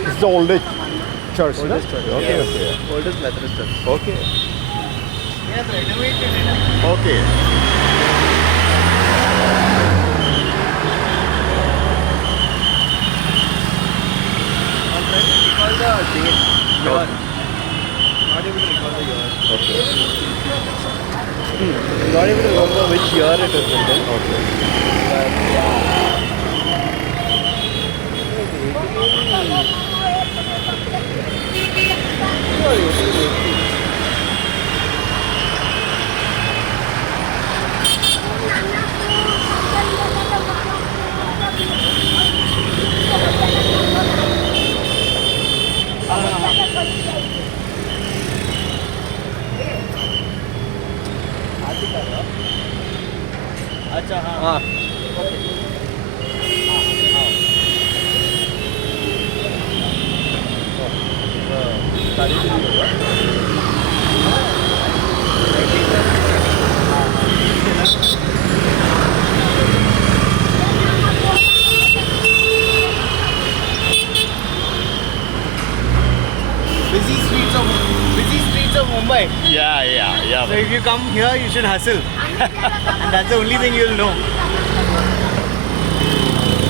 It's the oldest church, no? Oldest church. Okay, Yes. okay. Oldest Methodist church. Okay. They have renovated it. Okay. I'm trying to recall the date. Year. Not able to recall the year. Okay. Not able to remember which year it was built in. Okay. But yeah. अच्छा हाँ busy streets of Mumbai. Yeah. So if you come here, you should hustle, and that's the only thing you'll know.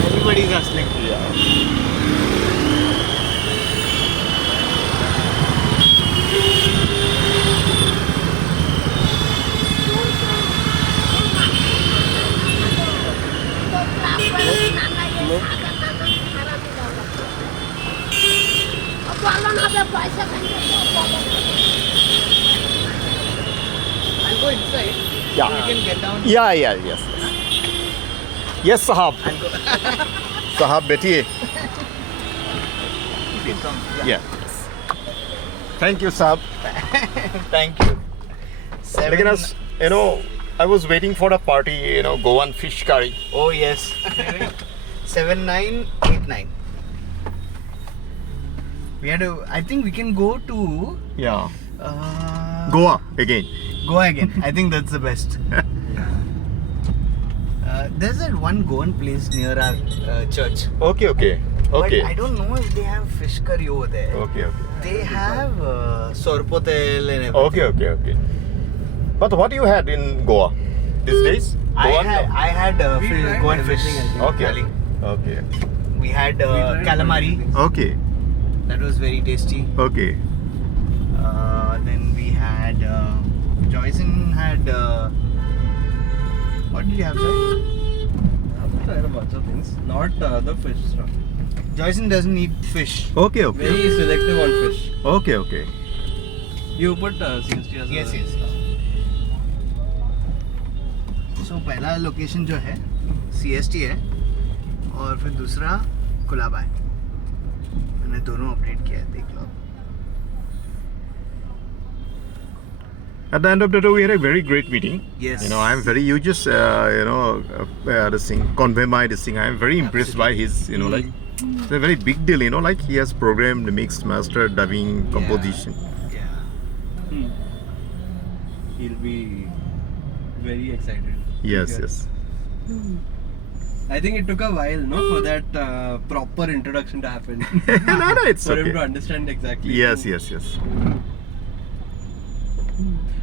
Everybody's hustling. I'll go inside. Yeah. So we can get down. Yes. Yes, Sahab. And go. Sahab, बैठिए. Yeah. Yeah. Thank you, Sahab. Thank you. Lekin as you know, I was waiting for a party, Goan fish curry. Oh yes. 7989. We had to. I think we can go to Yeah. Goa. Goa again. Goa again. I think that's the best. There's that one Goan place near our church. Okay. But I don't know if they have fish curry over there. Okay. They have sorpotel and everything. Okay. But what you had in Goa these days? I Goan? had Goan fish. Okay. thali. Okay. We had calamari. Okay. That was very tasty. Okay. Then we had Joyson had what did you have, Joy? I've tried a bunch of things. Not the fish stuff. Joyson doesn't eat fish. Okay. Very selective on fish. Okay. You put CST as Yes. So पहला location जो है CST है और फिर दूसरा कुलाबा है. मैंने दोनों अपडेट किया है, देख लो. At the end of the day, we had a very great meeting. Yes. You just, this thing, convey my this thing. I'm very impressed by his, like, it's a very big deal, like he has programmed, mixed, mastered, dubbing, composition. Yeah. He'll be very excited. Yes. I think it took a while, for that proper introduction to happen. No, it's For him to okay. understand exactly. Yes.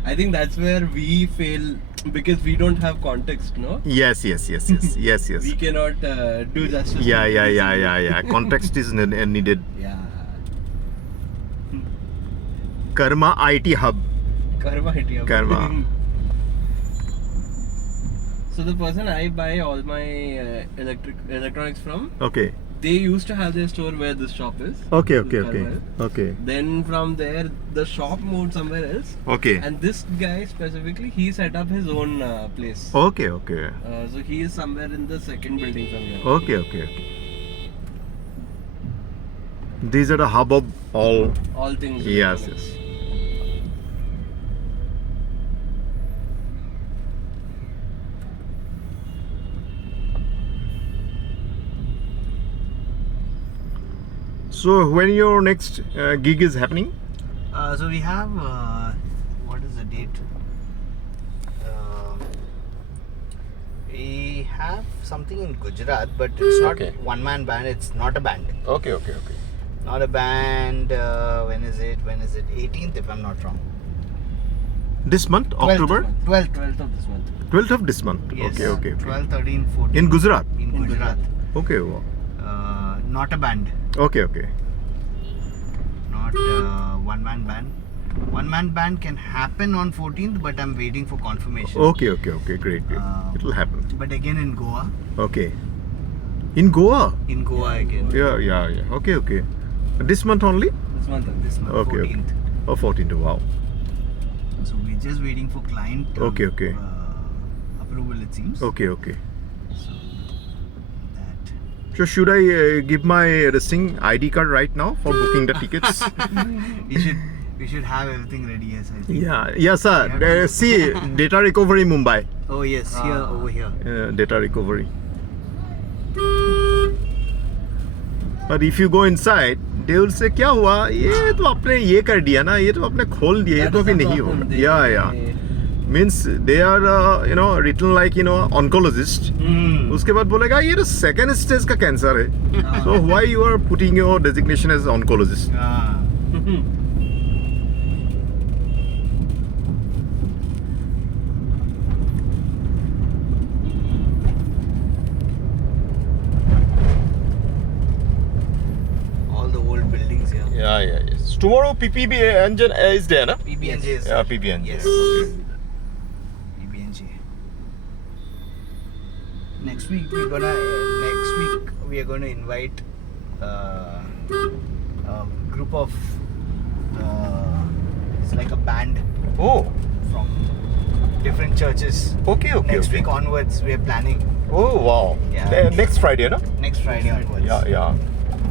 I think that's where we fail because we don't have context, no? Yes. We cannot do justice. Yeah. Context is needed. Yeah. Karma IT Hub. Karma. So the person I buy all my electronics from, Okay. they used to have their store where this shop is. Okay. This Karma is. Okay. Then from there, the shop moved somewhere else. Okay. And this guy specifically, he set up his own place. Okay. So he is somewhere in the second building from here. Okay. These are the hub of all. All things. Yes, yes. So when your next gig is happening? So we have what is the date? We have something in Gujarat, but it's not Okay. one-man band. It's not a band. Okay, okay, okay. Not a band. When is it? 18th, if I'm not wrong. This month, October? 12th. 12th of this month. 12th of this month. Yes. Okay, okay, okay. 12, 13, 14. In Gujarat. In Gujarat. Okay, wow. Not a band. Okay, okay. Not one-man band. One-man band can happen on 14th, but I'm waiting for confirmation. Okay, okay, okay. Great, great. It'll happen. But again in Goa. Okay. In Goa? In Goa again. Yeah, yeah, yeah. Okay, okay. This month only? This month. This month, Okay, okay. 14th. Oh, 14th. Wow. So we're just waiting for client Okay, okay. approval, it seems. Okay, okay. So that. So should I give my listing ID card right now for booking the tickets? we should have everything ready. Yes, I think. Yeah, yes, sir. See, data recovery Mumbai. Oh yes, here over here. Data recovery. But if you go inside, they will say, क्या हुआ? ये तो आपने ये कर दिया ना, ये तो आपने खोल दिया, ये तो अभी नहीं होगा. Yeah, yeah. Means they are, written like, oncologist. उसके बाद बोलेगा ये तो second stage का cancer है. So why you are putting your designation as oncologist? All the old buildings here. Yeah, yeah, yes. Tomorrow PPB engine is there, na? PB&J is Yeah, PB&J. Yes. Okay. PB&J. Next week we are gonna invite a group of it's like a band Oh, from different churches. okay, okay. Next okay. week onwards we are planning. Oh, wow. Yeah. Next Friday, na? Next Friday onwards. Yeah, yeah.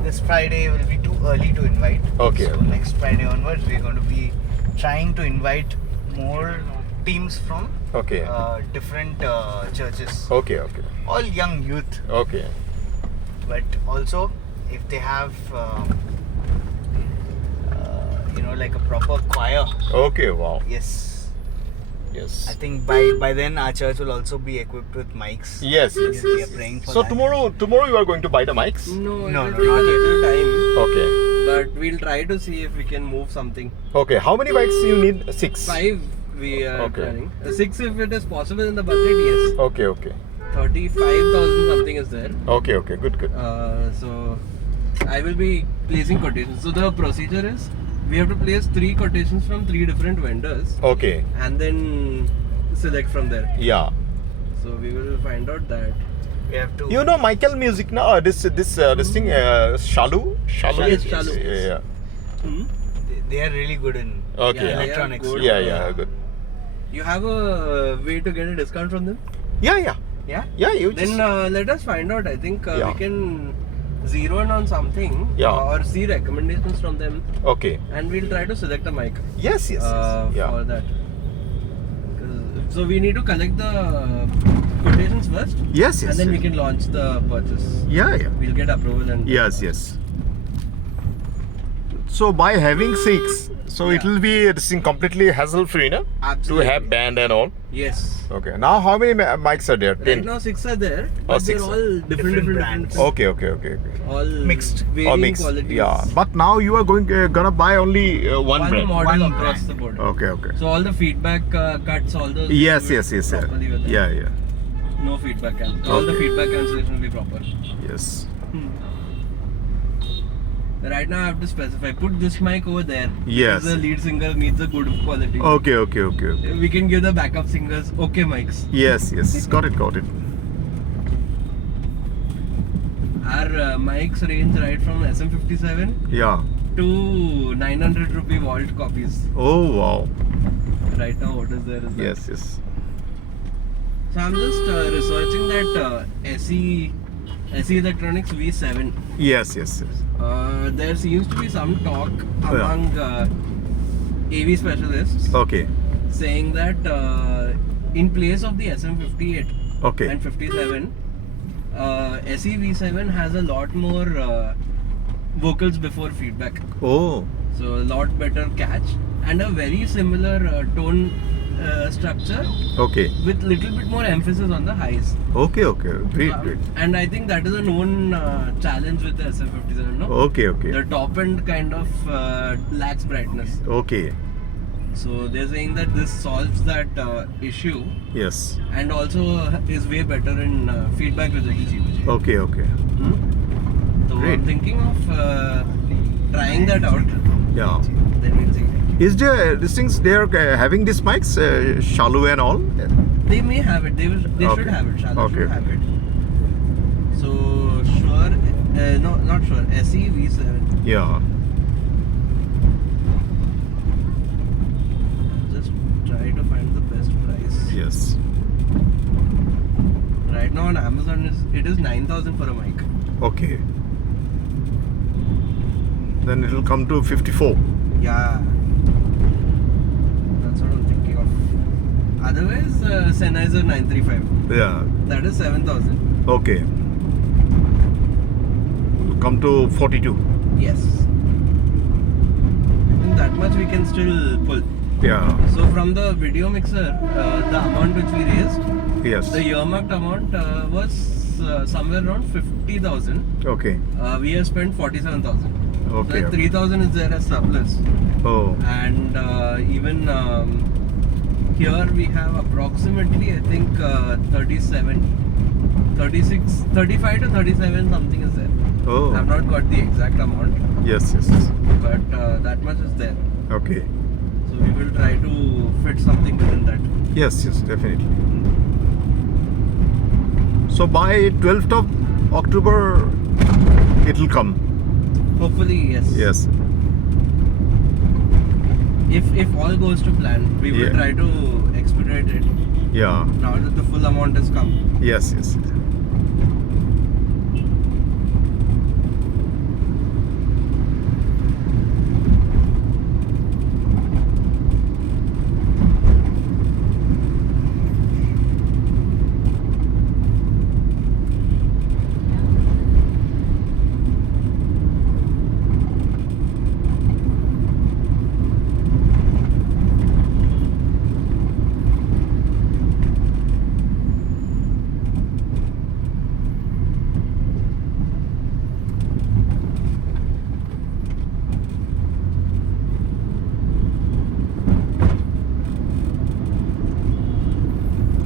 This Friday will be too early to invite. Okay. So next Friday onwards we are going to be trying to invite more teams from Okay. different churches. Okay, okay. All young youth, Okay. but also if they have like a proper choir. Okay, wow. Yes. Yes. I think by then our church will also be equipped with mics. Yes, yes. We are praying for So that. tomorrow you are going to buy the mics? No, No, it no, will take not a little time. Okay. But we'll try to see if we can move something. Okay. How many mics you need? 6. 5 we are Okay. planning. 6 if it is possible in the budget, yes. Okay, okay. 35,000 something is there. Okay, okay. Good, good. So I will be placing quotations. So the procedure is we have to place 3 quotations from 3 different vendors Okay. and then select from there. Yeah. So we will find out that. We have to. You know Michael Music now? This thing, Shalu? Yes, Shalu. Yeah, Hmm? They are really good in yeah. Okay. Yeah, Yeah, they are electronics. good. yeah, good. You have a way to get a discount from them? Yeah, yeah. Yeah? Yeah, you just... Then let us find out. I think Yeah. we can zero in on something Yeah. or see recommendations from them Okay. and we'll try to select a mic Yes, yes, yes. Yeah. for that. So we need to collect the quotations first Yes, yes. and then we yes. can launch the purchase. Yeah, yeah. We'll get approval and Yes, yes. So by having 6, so it Yeah. will be this thing completely hassle free, no? Absolutely. To have band and all. Yes. Okay. Now how many mics are there? Right 10. now 6 are there, Oh, but 6 they're are. all different brands. Okay, okay, okay, okay. all Mixed. varying Or mixed. qualities. Yeah. But now you are gonna buy only one One brand. model One across brand. the board. Okay, okay. So all the feedback cuts, all those. Yes, will yes, yes. Sir. properly with them. Yeah, yeah. No feedback All the Okay. feedback cancellation will be proper. Yes. Right now I have to specify. Put this mic over there. Yes. Because the lead singer needs a good quality. Okay, okay, okay, okay. We can give the backup singers okay mics. Yes, yes. Got it, got it. Our mics range right from SM57 Yeah. to 900 rupee vault copies. Oh, wow. Right now what is there is that. Yes, yes. So I'm just researching that SE SE Electronics V7. Yes, yes, yes. There seems to be some talk among AV specialists Okay, saying that in place of the SM58 okay. and 57, SE V7 has a lot more vocals before feedback. Oh, So a lot better catch and a very similar tone structure okay. with little bit more emphasis on the highs. Okay, okay. Great, great. And I think that is a known challenge with the SM57, no? Okay, okay. The top end kind of lacks brightness. Okay. So they're saying that this solves that issue Yes. and also is way better in feedback rejection. Okay, okay. So Great. I'm thinking of trying that out. Yeah. Then we'll see. Is there these things they are having these mics, Shalu and all? They may have it. They Okay. should have it. Shala Okay, should okay. have it. So sure, no, not sure. SE V7. Yeah. Just try to find the best price. Yes. Right now on Amazon it is 9,000 for a mic. Okay. Then it will come to 54. Yeah. That's what I'm thinking of. Otherwise, Sennheiser 935. Yeah. That is 7,000. Okay. Will come to 42. Yes. I think that much we can still pull. Yeah. So from the video mixer, the amount which we raised, Yes. the earmarked amount was somewhere around 50,000. Okay. We have spent 47,000. Okay. So 3,000 is there as surplus. Oh. And even here we have approximately, I think 35 to 37 something is there. Oh. I've not got the exact amount, Yes, yes, yes. but that much is there. Okay. So we will try to fit something within that. Yes, yes, definitely. So by 12th of October, it will come. Hopefully, yes. Yes. If all goes to plan, we will Yeah. try to expedite it. Yeah. Now that the full amount has come. Yes, yes.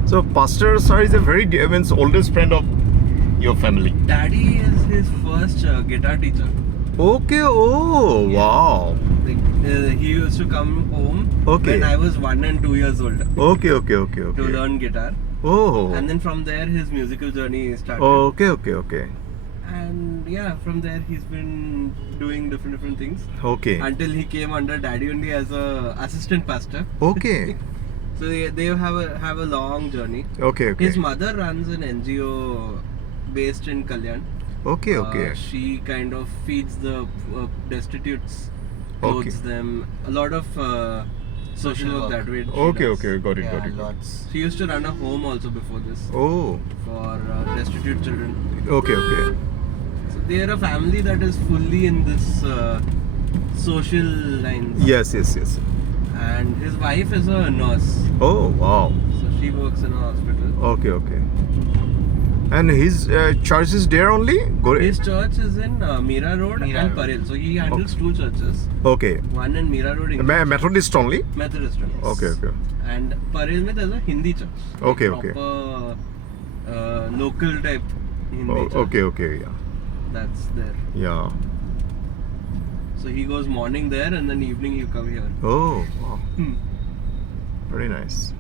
So Pastor Sir is a very means oldest friend of your family. Daddy is his first guitar teacher. Okay. Oh, Yeah. wow. Like, he used to come home Okay. when I was 1 and 2 years old Okay, okay, okay, to okay. learn guitar. Oh. And then from there his musical journey started. Okay, okay, okay. And yeah, from there he's been doing different things Okay. until he came under Daddy only as a assistant pastor. Okay. So they have a long journey. Okay, okay. His mother runs an NGO based in Kalyan. Okay, okay. She kind of feeds the destitutes, Okay. clothes them. A lot of social work that way. she Okay, does. okay. Got it, Yeah, got it. lots. She used to run a home also before this Oh. for destitute children. Okay, okay. So they are a family that is fully in this social lines. Yes, yes, yes. And his wife is a nurse, Oh, wow. so she works in a hospital. Okay, okay. And his church is there only? His church is in Mira Road Mira and Road. Parel. So he handles two churches. Okay. One in Mira Road English Methodist only? Methodist church. Okay, okay. And Parel mein there's a Hindi church. Okay, okay. Proper local type Hindi Oh, church. okay, okay. Yeah. That's there. Yeah. So he goes morning there and then evening he'll come here. Oh, wow. Hmm. Very nice.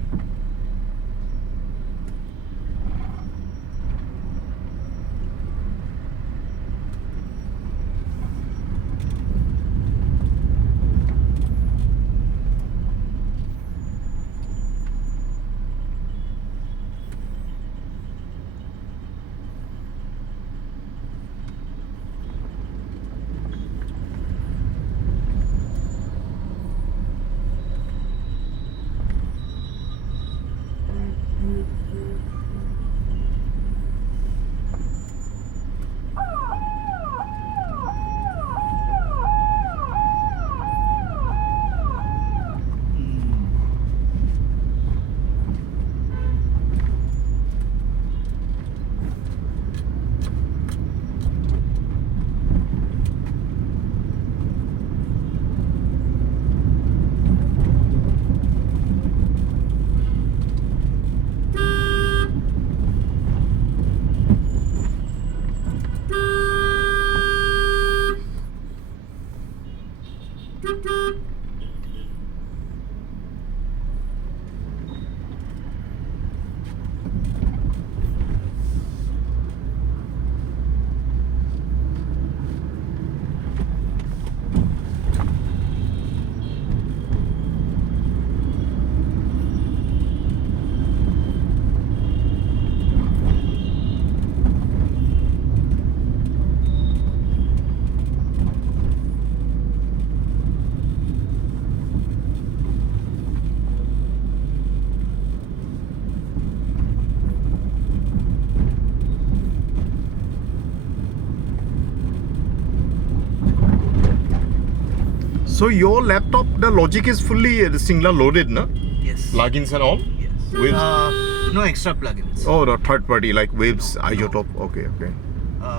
So your laptop, the logic is fully the Singla loaded, na? Yes. Plugins and all? Yes. Waves? No extra plugins. Oh, the third party like Waves, No, Isotop. Okay, okay.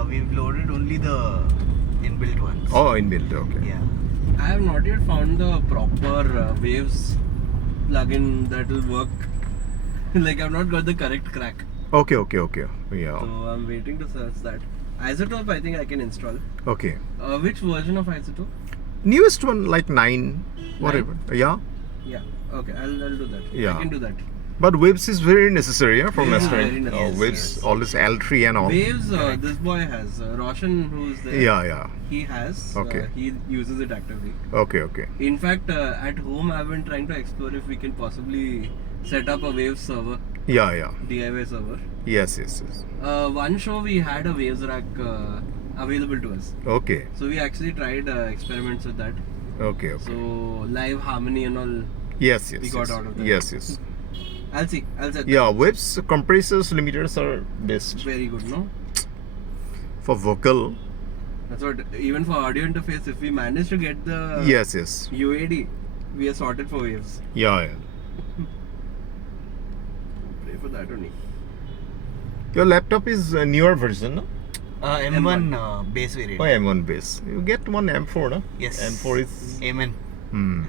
We've loaded only the inbuilt ones. Oh, inbuilt. Okay. Yeah. I have not yet found the proper Waves plugin that will work. Like I've not got the correct crack. Okay, okay, okay. Yeah. So I'm waiting to search that. Isotope I think I can install. Okay. Which version of Isotope? Newest one like 9, whatever. Yeah. Yeah. Okay, I'll do that. Yeah. I can do that. But Waves is very necessary, yeah, for Waves is mastering. very necessary. Waves, Yes. all this L3 and all. Waves, this boy has. Roshan, who's there, Yeah, yeah. he has. Okay. He uses it actively. Okay, okay. In fact, at home, I've been trying to explore if we can possibly set up a Waves server, Yeah, yeah. DIY server. Yes, yes, yes. One show we had a Waves rack available to us. Okay, So we actually tried experiments with that. okay, okay. So live harmony and all. Yes, yes. we got yes. out of that. Yes, yes. I'll see. I'll set Yeah, Waves compressors, limiters are best. that. Very good, no? For vocal, That's what. Even for audio interface, if we manage to get the yes, yes. UAD, we are sorted for Waves. Yeah, yeah. Pray for that only. Your laptop is a newer version, no? M1 base variant. Oh, M1 base. You get one M4, no? Yes. M4 is. Amen. Hmm.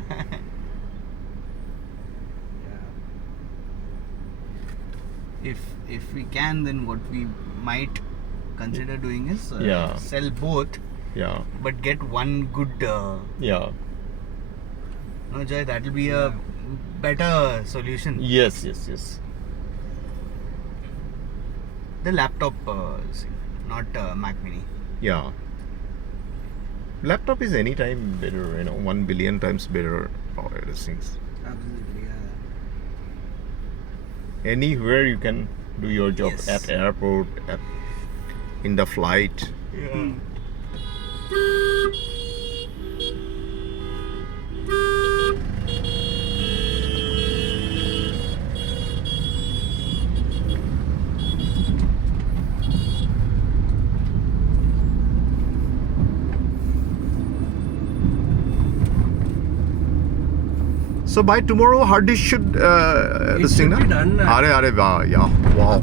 If we can, then what we might consider doing is Yeah. sell both, Yeah, but get one good. yeah. No, Joy, that will be a better solution. Yes, yes, yes. The laptop, not Mac Mini. Yeah. Laptop is anytime better, 1 billion times better. All these things. Absolutely, yeah. Anywhere you can do your job, Yes. at airport, in the flight. Hmm. So by tomorrow, hard disk should this thing, should be na? done, Are, wow, yeah, wow.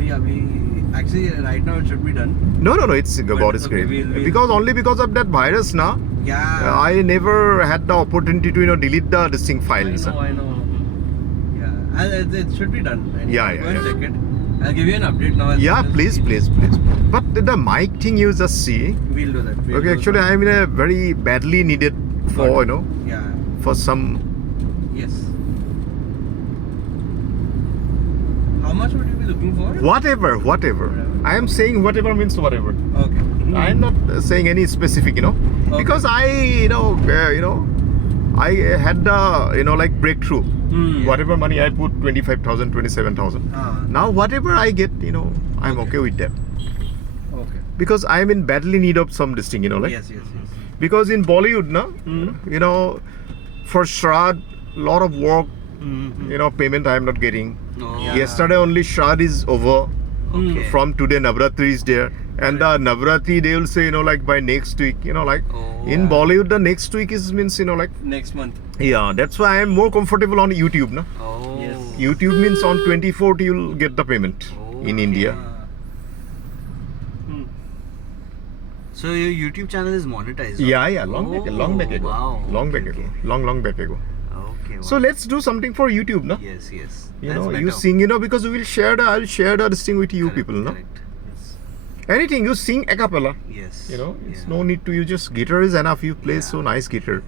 Actually, right now it should be done. No, it's God is okay, great. we'll- Because of that virus, na. Yeah. I never had the opportunity to delete this thing I files. know. Yeah, it should be done. Anyway, Yeah, go yeah, and yeah. check it. I'll give you an update now. as Yeah, soon as please, we- please. But the mic thing you just see. We'll do that. We'll Okay, do actually, that. I'm in a very badly needed for Yeah. for some. Yes. How much would you be looking for? Whatever. Whatever. I am saying whatever means whatever. Okay. I'm not saying any specific, Okay. because I, I had the, like breakthrough. Hmm. Whatever money I put, 25,000, 27,000. Ah, Now whatever I get, I'm okay with that. okay. Because I'm in badly need of some this thing, like. Yes. Because in Bollywood, Hmm. for Shraddh, lot of work, Mm-hmm. payment I am not getting. No. Yeah. Yesterday only Shraddh is over. Okay. From today Navratri is there, and the Navratri they will say like by next week, like Oh. in Yeah. Bollywood the next week is means like Next month. yeah, that's why I am more comfortable on YouTube, na. Oh. Yes. YouTube means on 24th you'll get the payment Oh, in India. Ah. Hmm. So your YouTube channel is monetized. Yeah, long back ago, Wow. long back ago, long back ago. Okay. Wow. So let's do something for YouTube, na. Yes. You That's know, better. you sing, because we will share I'll share this thing with you Correct, people, no. correct. Yes. Anything you sing a cappella, Yes. it's Yeah. no need to. You just guitar is enough. You play so nice guitar.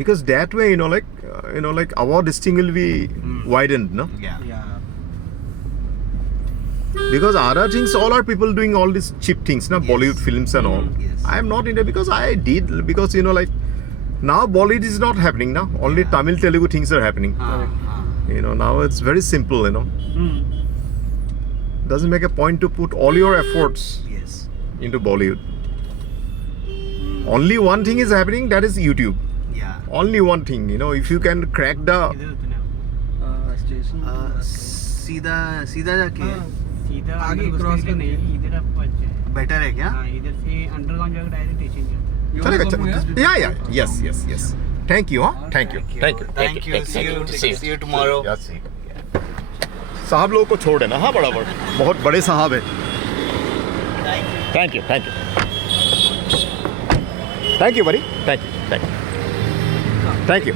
because that way, like our this thing will be widened, no? Yeah. Yeah. Because other things, all are people doing all these cheap things, na, Yes. Bollywood films and all. Yes. I am not in it because I did, because like now Bollywood is not happening now. Only Yeah. Tamil Telugu things are happening. Now it's very simple, Doesn't make a point to put all your efforts Yes. into Bollywood. Only one thing is happening, that is YouTube. Yeah. Only one thing, if you can crack the Station. सीधा सीधा जाके सीधा आगे अंदर cross घुसने के लिए करके। नहीं, इधर आपको अच्छा है। बेटर है क्या? हाँ, इधर से अंडरग्राउंड जाकर डायरेक्ट स्टेशन जाता है। You चलेगा, wanna come चलेगा। here? Yeah. Yes. Thank you, huh? Thank you. Thank you. See you tomorrow. साहब लोगों को छोड़ देना, हाँ, बड़ा बहुत बड़े साहब है। Thank you buddy. Thank you.